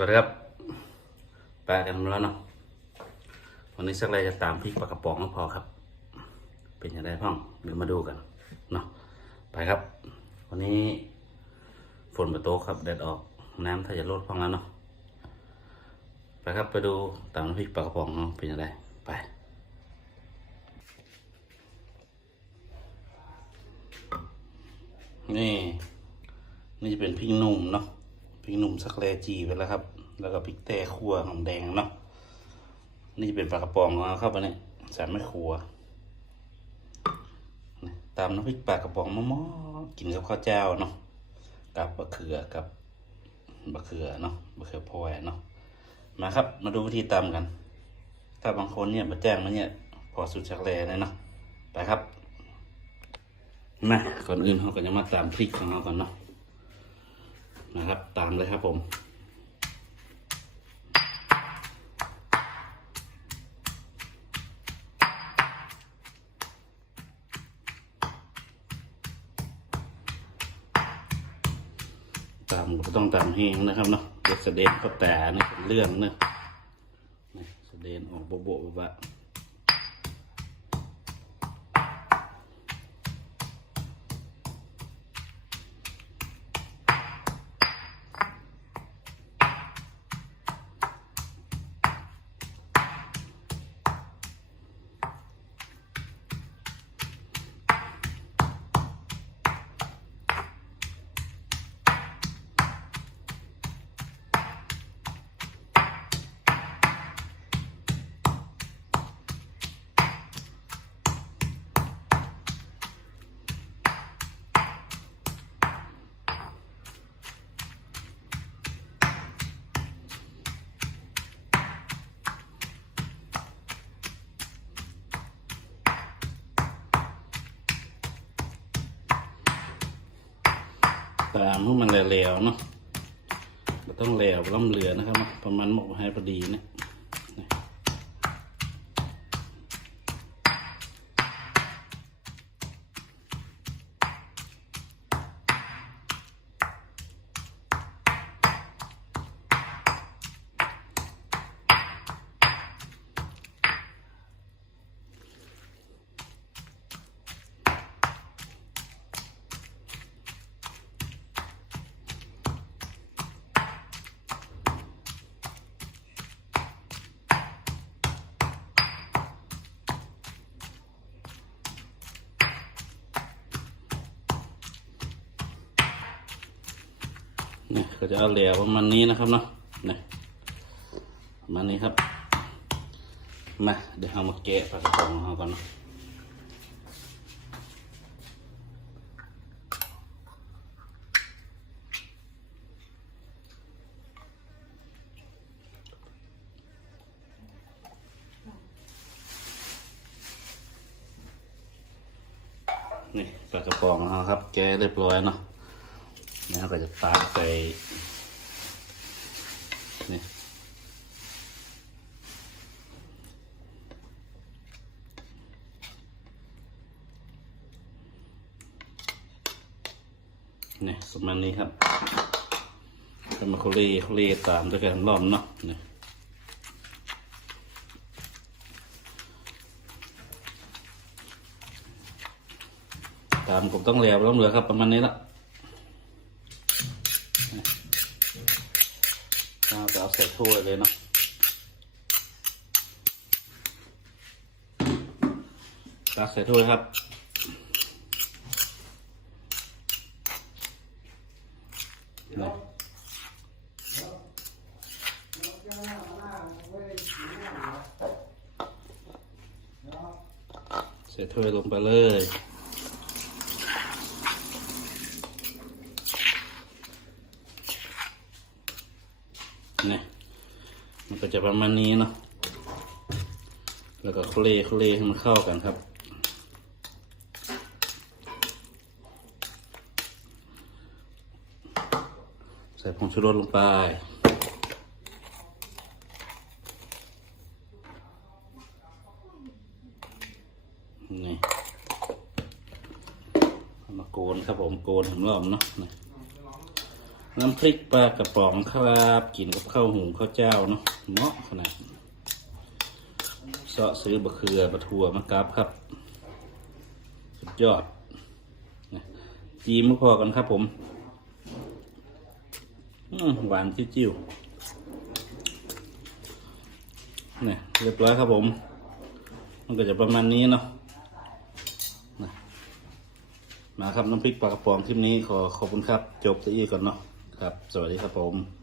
วัสดีครับแปลกันมแล้วเนาะวันนี้สักไรจะตามพริกปลากระป๋องก็พอครับ เป็นยังไงพ้องเดี๋ยวมาดูกันเนาะไปครับ วันนี้ฝนมาโตครับแดดออกน้ำถ้าจะลดพ้องแล้วเนาะไปครับไปดูตามพริกปลากระป๋องเนาะเป็นยังไงไปนี่ นี่จะเป็นพริกนุ่มเนาะ ริกหนุ่มสักแลจีไปแล้วครับ แล้วก็พริกแต่ขั่วหอมแดงเนาะนี่จะเป็นปลากระป๋องของเราครับอันนี้ใส่ไม่ครัวตามน้ำพริกปลากระป๋องมะม่อกินกับข้าวเจ้าเนาะกับบะเขือกับบะเขือเนาะบะเขือพลอยเนาะมาครับ มาดูวิธีตำกัน ถ้าบางคนเนี่ยมาแจ้งมาเนี่ยพอสุดชักแลเลยเนาะไปครับมาก่อนอื่นเราก็จะมาตามพริกของเราก่อนเนาะ นะครับ ตามเลยครับผมตามก็ต้องตามเฮงนะครับเนาะเด็กแสดงเขาแต่นี่เป็นเรื่องเนอะนี่แสดออกโบโบะบะ ตามให้มันแหลวๆเนาะเราต้องแหลวล่ำเหลือนะครับ ประมาณหมกให้พอดีนะ นี่ก็จะเอาเหลวประมาณนี้นะครับเนาะนี่ประมาณนี้ครับ มาเดี๋ยวเรามาแกะปลากระป๋องของเราก่อนเนาะนี่ปลากระป๋องขอาครับ แกะเรียบร้อยเนาะ แล้วก็จะตักใส่นี่นี่ประมาณนี้ครับก็มาโคเล่โคเล่ตามด้วยกันรอบเนาะนี่ตามผมต้องเลียบต้องเหลือครับประมาณนี้ละ เราจะเอาใส่ถ้วยเลยเนาะตักใส่ถ้วยครับนี่ใส่ถ้วยลงไปเลย นี่มันก็จะประมาณนี้เนาะแล้วก็เคลเคลให้มันเข้ากันครับ ใส่ผงชูรสลงไปนี่มาโกนครับผมโกนถึงรอบเนาะ น้ำพริกปลากระป๋องครับกินกับข้าวหุงข้าวเจ้าเนาะเหมาะขนาดเสาะซื้อบะเขือบะถั่วมะกราบครับ สุดยอดนะจีมพอกันครับผมหวานจิ้วเนี่ยเรียบร้อยครับผม มันก็จะประมาณนี้เนาะนะมาครับน้ำพริกปลากระป๋องคลิปนี้ขอขอบคุณครับ จบซะอีกก่อนเนาะ ครับ สวัสดีครับผม